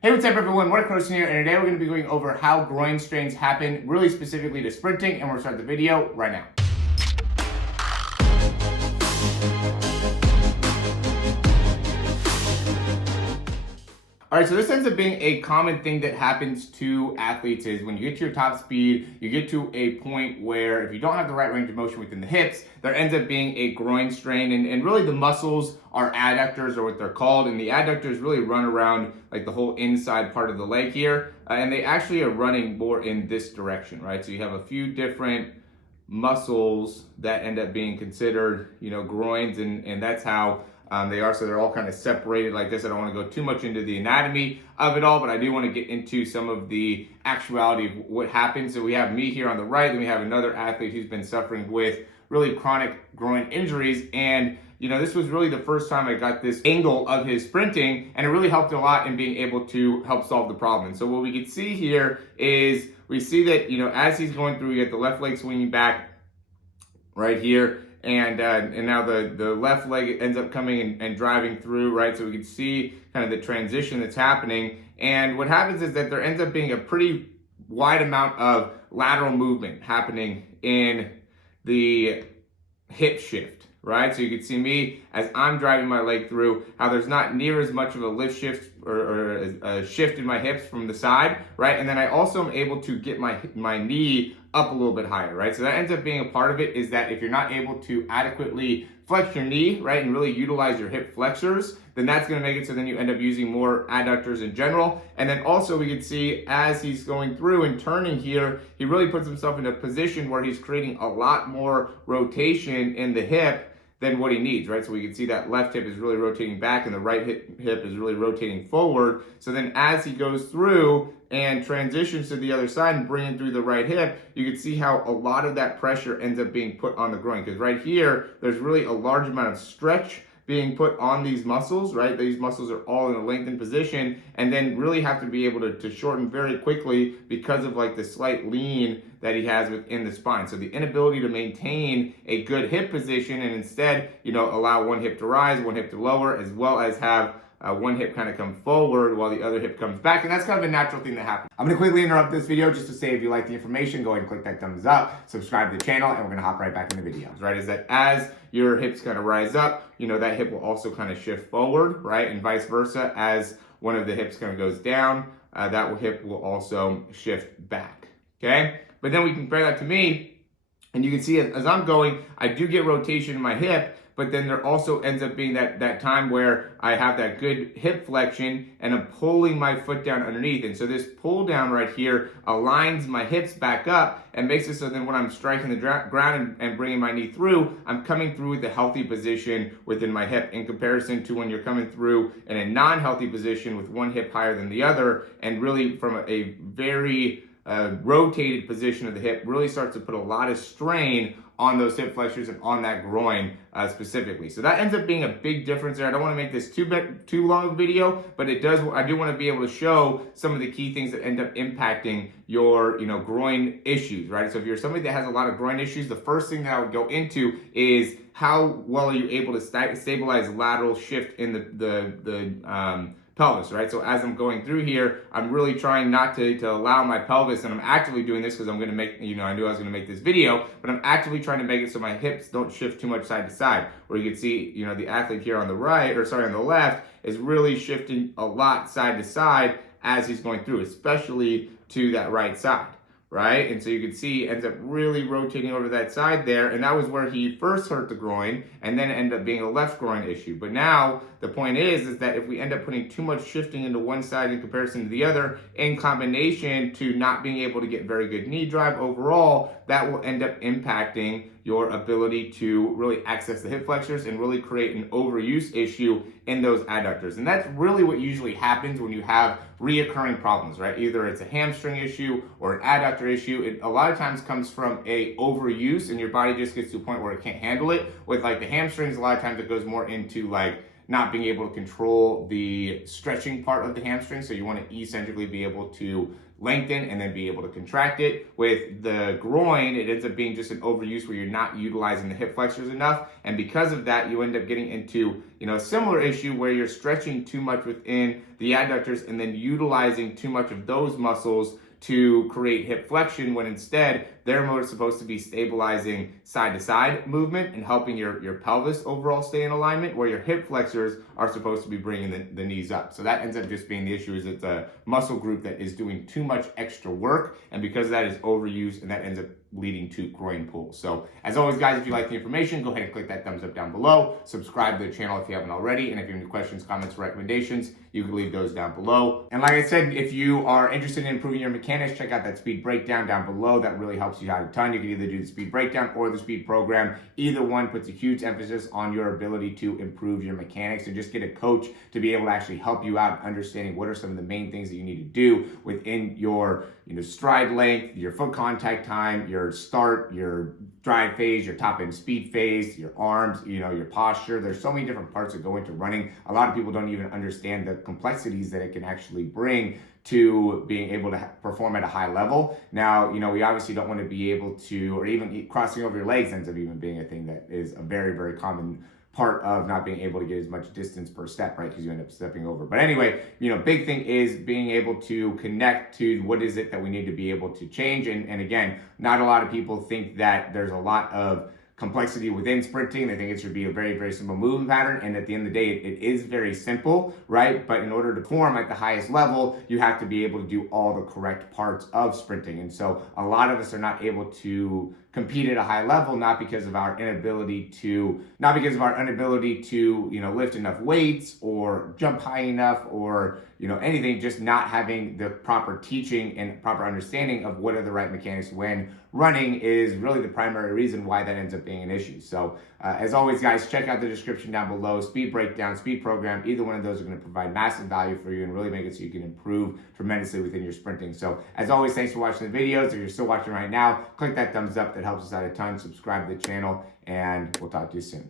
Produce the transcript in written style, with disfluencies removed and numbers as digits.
Hey, what's up everyone? Morey Croson here, and today we're going to be going over how groin strains happen, really specifically to sprinting, and we're going to start the video right now. All right, so this ends up being a common thing that happens to athletes is when you get to your top speed, you get to a point where if you don't have the right range of motion within the hips, there ends up being a groin strain. And really the muscles are adductors or what they're called. And the adductors really run around like the whole inside part of the leg here. And they actually are running more in this direction, right? So you have a few different muscles that end up being considered, groins, and that's how they are. So they're all kind of separated like this. I don't want to go too much into the anatomy of it all, but I do want to get into some of the actuality of what happens. So we have me here on the right, then we have another athlete who's been suffering with really chronic groin injuries. And this was really the first time I got this angle of his sprinting, and it really helped a lot in being able to help solve the problem. And so what we can see here is we see that, as he's going through, you get the left leg swinging back right here. And now the left leg ends up coming and driving through, right? So we can see kind of the transition that's happening. And what happens is that there ends up being a pretty wide amount of lateral movement happening in the hip shift, right? So you can see me as I'm driving my leg through, how there's not near as much of a lift shift or a shift in my hips from the side, right? And then I also am able to get my knee up a little bit higher, right? So that ends up being a part of it, is that if you're not able to adequately flex your knee, right, and really utilize your hip flexors, then that's going to make it so then you end up using more adductors in general. And then also we can see as he's going through and turning here, he really puts himself in a position where he's creating a lot more rotation in the hip than what he needs, right? So we can see that left hip is really rotating back and the right hip is really rotating forward. So then as he goes through and transitions to the other side and bringing through the right hip, you can see how a lot of that pressure ends up being put on the groin. Because right here, there's really a large amount of stretch being put on these muscles, right? These muscles are all in a lengthened position and then really have to be able to shorten very quickly because of like the slight lean that he has within the spine. So the inability to maintain a good hip position and instead, allow one hip to rise, one hip to lower, as well as have one hip kind of come forward while the other hip comes back. And that's kind of a natural thing that happens. I'm going to quickly interrupt this video just to say if you like the information, go ahead and click that thumbs up, subscribe to the channel, and we're going to hop right back into the videos, right? Is that as your hips kind of rise up, that hip will also kind of shift forward, right? And vice versa. As one of the hips kind of goes down, that hip will also shift back, okay? But then we compare that to me, and you can see as I'm going, I do get rotation in my hip, but then there also ends up being that time where I have that good hip flexion and I'm pulling my foot down underneath. And so this pull down right here aligns my hips back up and makes it so then when I'm striking the ground and bringing my knee through, I'm coming through with the healthy position within my hip in comparison to when you're coming through in a non-healthy position with one hip higher than the other, and really from a very rotated position of the hip really starts to put a lot of strain on those hip flexors and on that groin specifically. So that ends up being a big difference there. I don't want to make this too long of a video, but I do want to be able to show some of the key things that end up impacting your groin issues, right? So if you're somebody that has a lot of groin issues, the first thing that I would go into is how well are you able to stabilize lateral shift in the pelvis, right? So as I'm going through here, I'm really trying not to allow my pelvis, and I'm actively doing this because I'm going to make, I knew I was going to make this video, but I'm actively trying to make it so my hips don't shift too much side to side. Where you can see, the athlete here on the on the left is really shifting a lot side to side as he's going through, especially to that right side, right? And so you can see he ends up really rotating over that side there, and that was where he first hurt the groin and then ended up being a left groin issue. But now the point is that if we end up putting too much shifting into one side in comparison to the other, in combination to not being able to get very good knee drive overall, that will end up impacting your ability to really access the hip flexors and really create an overuse issue in those adductors. And that's really what usually happens when you have reoccurring problems, right? Either it's a hamstring issue or an adductor issue. It a lot of times comes from a overuse and your body just gets to a point where it can't handle it. With like the hamstrings, a lot of times it goes more into like not being able to control the stretching part of the hamstring. So you want to eccentrically be able to lengthen and then be able to contract it. With the groin, it ends up being just an overuse where you're not utilizing the hip flexors enough. And because of that, you end up getting into, a similar issue where you're stretching too much within the adductors and then utilizing too much of those muscles to create hip flexion, when instead they're more supposed to be stabilizing side to side movement and helping your pelvis overall stay in alignment, where your hip flexors are supposed to be bringing the knees up. So that ends up just being the issue, is it's a muscle group that is doing too much extra work, and because of that is overused, and that ends up leading to groin pulls. So as always, guys, if you like the information, go ahead and click that thumbs up down below. Subscribe to the channel if you haven't already, and if you have any questions, comments, or recommendations, you can leave those down below. And like I said, if you are interested in improving your mechanics, check out that speed breakdown down below. That really helps you out a ton. You can either do the speed breakdown or the speed program. Either one puts a huge emphasis on your ability to improve your mechanics and just get a coach to be able to actually help you out understanding what are some of the main things that you need to do within your stride length, your foot contact time, your start, your drive phase, your top end speed phase, your arms, your posture. There's so many different parts that go into running. A lot of people don't even understand the complexities that it can actually bring to being able to perform at a high level. Now, we obviously don't want to be able to, or even crossing over your legs ends up even being a thing that is a very, very common part of not being able to get as much distance per step, right? Because you end up stepping over. But anyway, big thing is being able to connect to what is it that we need to be able to change. And again, not a lot of people think that there's a lot of complexity within sprinting. They think it should be a very, very simple movement pattern. And at the end of the day, it is very simple, right? But in order to perform at the highest level, you have to be able to do all the correct parts of sprinting. And so a lot of us are not able to compete at a high level, not because of our inability to lift enough weights or jump high enough or anything, just not having the proper teaching and proper understanding of what are the right mechanics when running is really the primary reason why that ends up being an issue. So as always, guys, check out the description down below. Speed breakdown, speed program, either one of those are going to provide massive value for you and really make it so you can improve tremendously within your sprinting. So as always, thanks for watching the videos. If you're still watching right now, click that thumbs up. That helps us out a ton. Subscribe to the channel, and we'll talk to you soon.